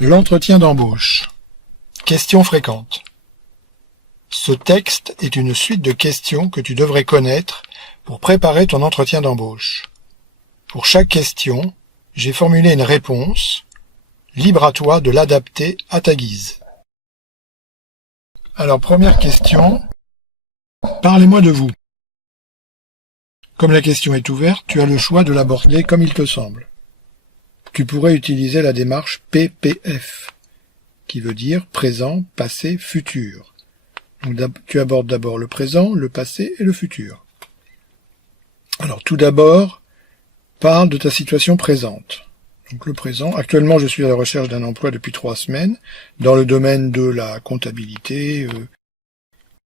L'entretien d'embauche. Questions fréquentes. Ce texte est une suite de questions que tu devrais connaître pour préparer ton entretien d'embauche. Pour chaque question, j'ai formulé une réponse. Libre à toi de l'adapter à ta guise. Alors, première question. Parlez-moi de vous. Comme la question est ouverte, tu as le choix de l'aborder comme il te semble. Tu pourrais utiliser la démarche PPF, qui veut dire présent, passé, futur. Donc, tu abordes d'abord le présent, le passé et le futur. Alors, tout d'abord, parle de ta situation présente. Donc, le présent. Actuellement, je suis à la recherche d'un emploi depuis 3 semaines, dans le domaine de la comptabilité,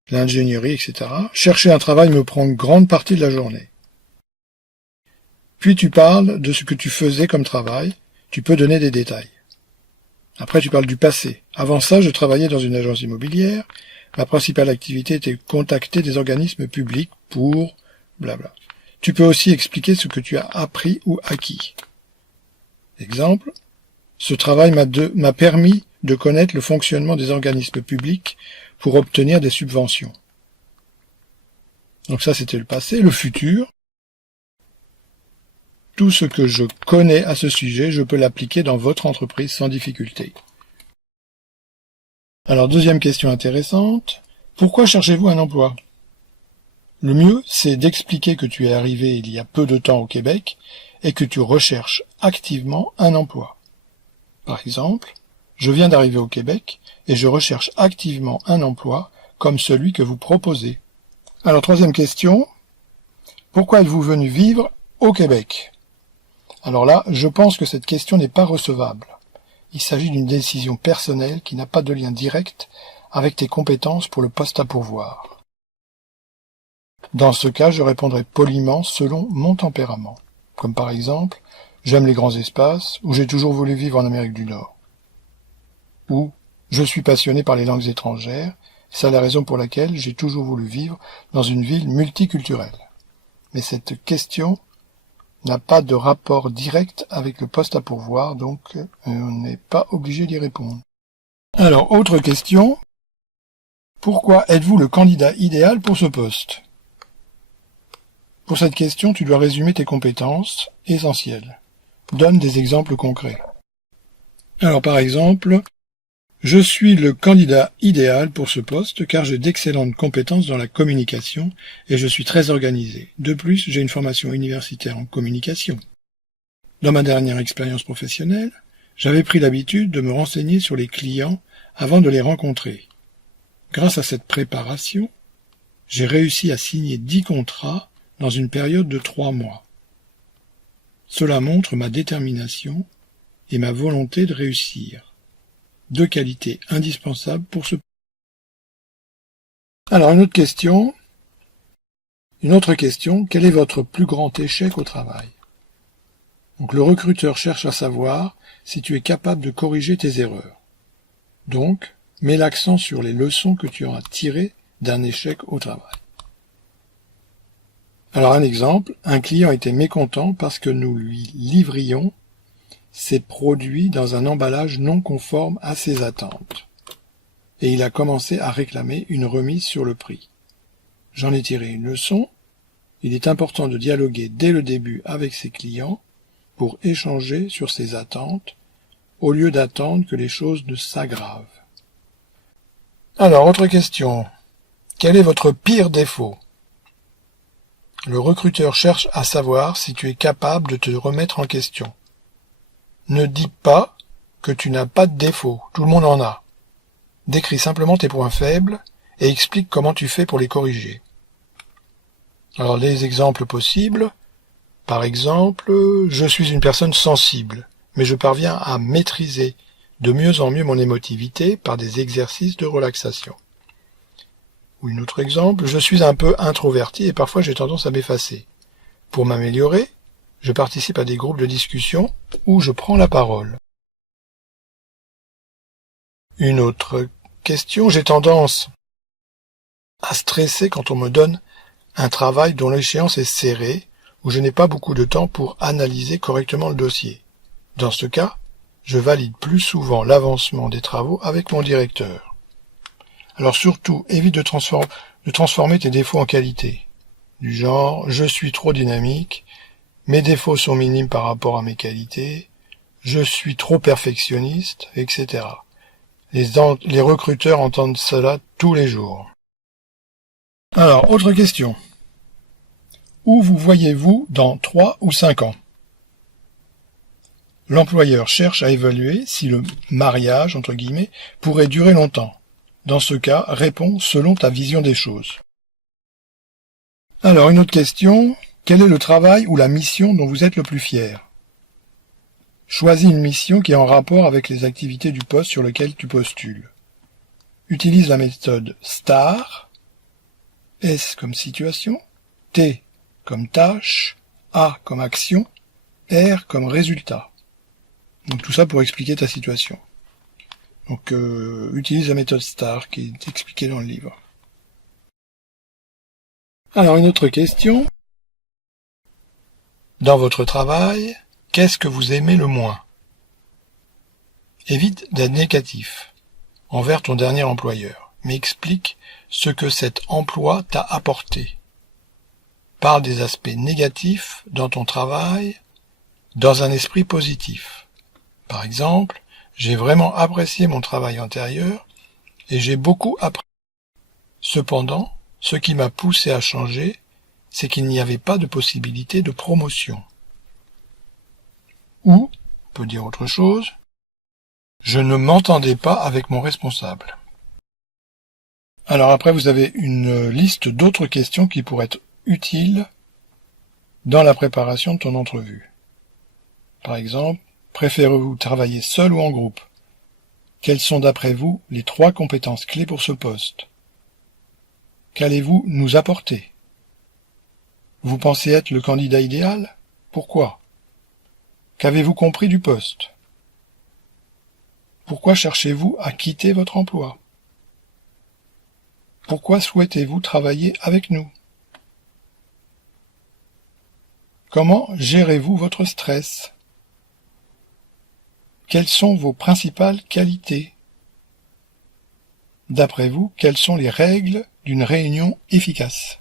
l'ingénierie, etc. Chercher un travail me prend une grande partie de la journée. Puis tu parles de ce que tu faisais comme travail, tu peux donner des détails. Après tu parles du passé. Avant ça, je travaillais dans une agence immobilière, ma principale activité était de contacter des organismes publics pour blabla. Tu peux aussi expliquer ce que tu as appris ou acquis. Exemple, ce travail m'a permis de connaître le fonctionnement des organismes publics pour obtenir des subventions. Donc ça c'était le passé. Le futur. Tout ce que je connais à ce sujet, je peux l'appliquer dans votre entreprise sans difficulté. Alors, deuxième question intéressante. Pourquoi cherchez-vous un emploi? Le mieux, c'est d'expliquer que tu es arrivé il y a peu de temps au Québec et que tu recherches activement un emploi. Par exemple, je viens d'arriver au Québec et je recherche activement un emploi comme celui que vous proposez. Alors, troisième question. Pourquoi êtes-vous venu vivre au Québec? Alors là, je pense que cette question n'est pas recevable. Il s'agit d'une décision personnelle qui n'a pas de lien direct avec tes compétences pour le poste à pourvoir. Dans ce cas, je répondrai poliment selon mon tempérament. Comme par exemple, j'aime les grands espaces, ou j'ai toujours voulu vivre en Amérique du Nord. Ou, je suis passionné par les langues étrangères, c'est la raison pour laquelle j'ai toujours voulu vivre dans une ville multiculturelle. Mais cette question n'a pas de rapport direct avec le poste à pourvoir, donc on n'est pas obligé d'y répondre. Alors, autre question. Pourquoi êtes-vous le candidat idéal pour ce poste? Pour cette question, tu dois résumer tes compétences essentielles. Donne des exemples concrets. Alors, par exemple, je suis le candidat idéal pour ce poste car j'ai d'excellentes compétences dans la communication et je suis très organisé. De plus, j'ai une formation universitaire en communication. Dans ma dernière expérience professionnelle, j'avais pris l'habitude de me renseigner sur les clients avant de les rencontrer. Grâce à cette préparation, j'ai réussi à signer 10 contrats dans une période de 3 mois. Cela montre ma détermination et ma volonté de réussir. 2 qualités indispensables pour ce. Alors, une autre question. Quel est votre plus grand échec au travail? Donc, le recruteur cherche à savoir si tu es capable de corriger tes erreurs. Donc, mets l'accent sur les leçons que tu auras tirées d'un échec au travail. Alors, un exemple, un client était mécontent parce que nous lui livrions ses produits dans un emballage non conforme à ses attentes. Et il a commencé à réclamer une remise sur le prix. J'en ai tiré une leçon. Il est important de dialoguer dès le début avec ses clients pour échanger sur ses attentes au lieu d'attendre que les choses ne s'aggravent. Alors, autre question. Quel est votre pire défaut? Le recruteur cherche à savoir si tu es capable de te remettre en question. Ne dis pas que tu n'as pas de défaut, tout le monde en a. Décris simplement tes points faibles et explique comment tu fais pour les corriger. Alors les exemples possibles, par exemple, je suis une personne sensible, mais je parviens à maîtriser de mieux en mieux mon émotivité par des exercices de relaxation. Ou un autre exemple, je suis un peu introverti et parfois j'ai tendance à m'effacer. Pour m'améliorer, je participe à des groupes de discussion où je prends la parole. Une autre question, j'ai tendance à stresser quand on me donne un travail dont l'échéance est serrée, où je n'ai pas beaucoup de temps pour analyser correctement le dossier. Dans ce cas, Je valide plus souvent l'avancement des travaux avec mon directeur. Alors surtout, évite de transformer tes défauts en qualités. Du genre, je suis trop dynamique, mes défauts sont minimes par rapport à mes qualités, je suis trop perfectionniste, etc. Les recruteurs entendent cela tous les jours. Alors, autre question. Où vous voyez-vous dans 3 ou 5 ans? L'employeur cherche à évaluer si le mariage, entre guillemets, pourrait durer longtemps. Dans ce cas, réponds selon ta vision des choses. Alors, une autre question. Quel est le travail ou la mission dont vous êtes le plus fier? Choisis une mission qui est en rapport avec les activités du poste sur lequel tu postules. Utilise la méthode STAR, S comme situation, T comme tâche, A comme action, R comme résultat. Donc tout ça pour expliquer ta situation. Donc utilise la méthode STAR qui est expliquée dans le livre. Alors une autre question. Dans votre travail, qu'est-ce que vous aimez le moins? Évite d'être négatif envers ton dernier employeur, mais explique ce que cet emploi t'a apporté. Parle des aspects négatifs dans ton travail dans un esprit positif. Par exemple, j'ai vraiment apprécié mon travail antérieur et j'ai beaucoup appris. Cependant, ce qui m'a poussé à changer, c'est qu'il n'y avait pas de possibilité de promotion. Ou, on peut dire autre chose, je ne m'entendais pas avec mon responsable. Alors après, vous avez une liste d'autres questions qui pourraient être utiles dans la préparation de ton entrevue. Par exemple, préférez-vous travailler seul ou en groupe? Quelles sont d'après vous les 3 compétences clés pour ce poste? Qu'allez-vous nous apporter? Vous pensez être le candidat idéal? Pourquoi? Qu'avez-vous compris du poste? Pourquoi cherchez-vous à quitter votre emploi? Pourquoi souhaitez-vous travailler avec nous? Comment gérez-vous votre stress? Quelles sont vos principales qualités? D'après vous, quelles sont les règles d'une réunion efficace?